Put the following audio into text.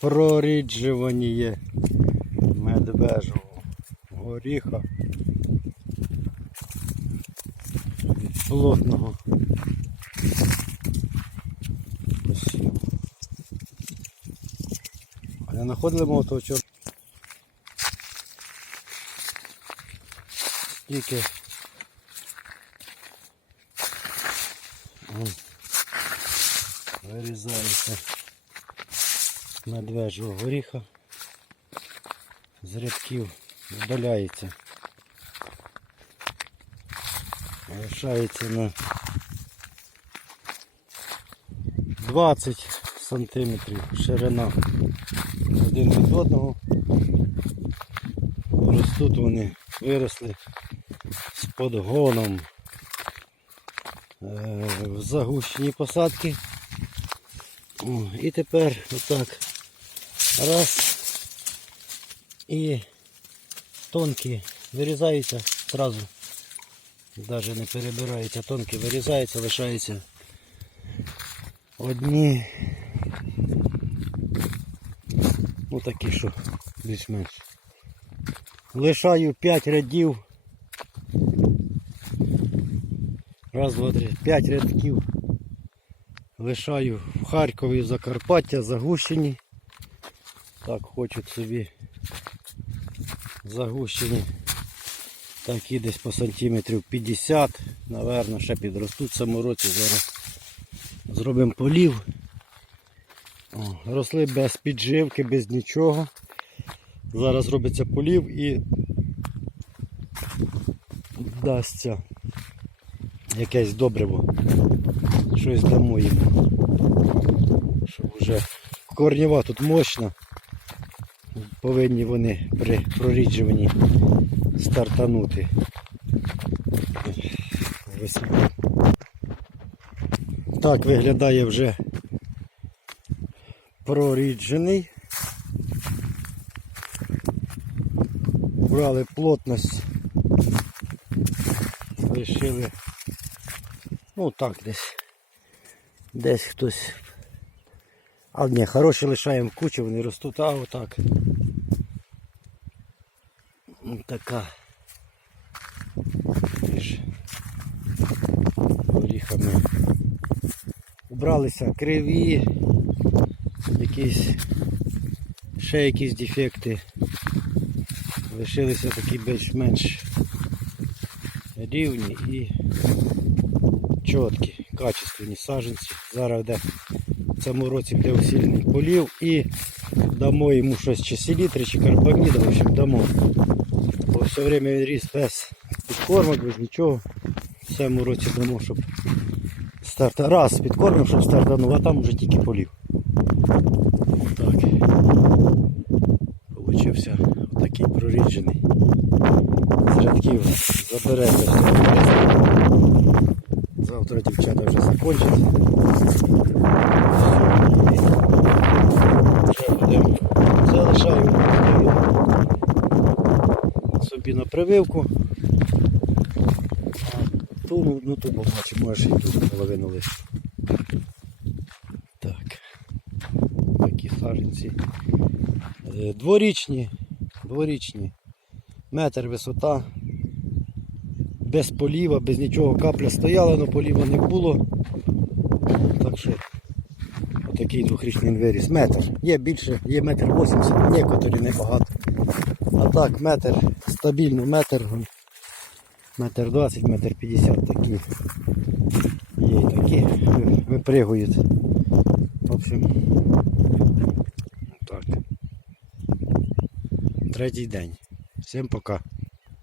проріджування медвежого горіха від плотного посіву. А не знаходили мого того чорта? Скільки? Вон Вирізається медвежого горіха. З рядків видаляється. Лишається на 20 сантиметрів ширина один від одного. Ростуть вони, виросли з подгоном е, в загущені посадки. І тепер отак раз і тонкі вирізаються одразу. Навіть не перебираються, тонкі вирізаються, лишаються одні. Ну такі, що більш-менш. Лишаю 5 рядів. Раз, два, три, 5 рядків. Лишаю в Харкові, Закарпаття, Загущені. Так хочуть собі загущені. Такі десь по сантиметрів 50, Наверно, ще підростуть в цьому році. Зараз зробимо полів. О, росли без підживки, без нічого. Зараз робиться полів і вдасться якесь добриво. Щось дамо їм. Щоб вже корніва тут мощна. Повинні вони при проріджуванні стартанути. Весну. Так виглядає вже проріджений. Брали плотність. Лишили. Ну так десь. Десь хтось. А ні, хороші лишаємо кучу, вони ростуть, а отак. Така. Між. Убралися криві, якісь ще якісь дефекти. Лишилися такі більш-менш рівні і чіткі, качественні саджанці. Зараз йде в цьому році буде усилений полів і дамо йому щось чи селітри, чи карбаміда, в общем дамо. Бо все время він ріс без підкормок, без нічого. В цьому році дамо, щоб старта раз підкормив, щоб стартанув, а там вже тільки полів. Так. Получився такий проріджений. З рядків заберете все. Завтра дівчата вже закончать. Ще будемо залишаю собі на прививку. А ту, ну, ну ту побачимо, може і тут половину лише. Так. Такі саженці. Е, Дворічні, дворічні. Метр висота. Без поліва, без нічого капля стояла, але поліва не було. Так що отакий двохрічний виріс. Метр. Є більше, є метр 80, некоторі небагато. А так метр, стабільно метр. Метр 20, метр 50 такі. Є такі випригують. В общем, так. Третій день. Всім пока.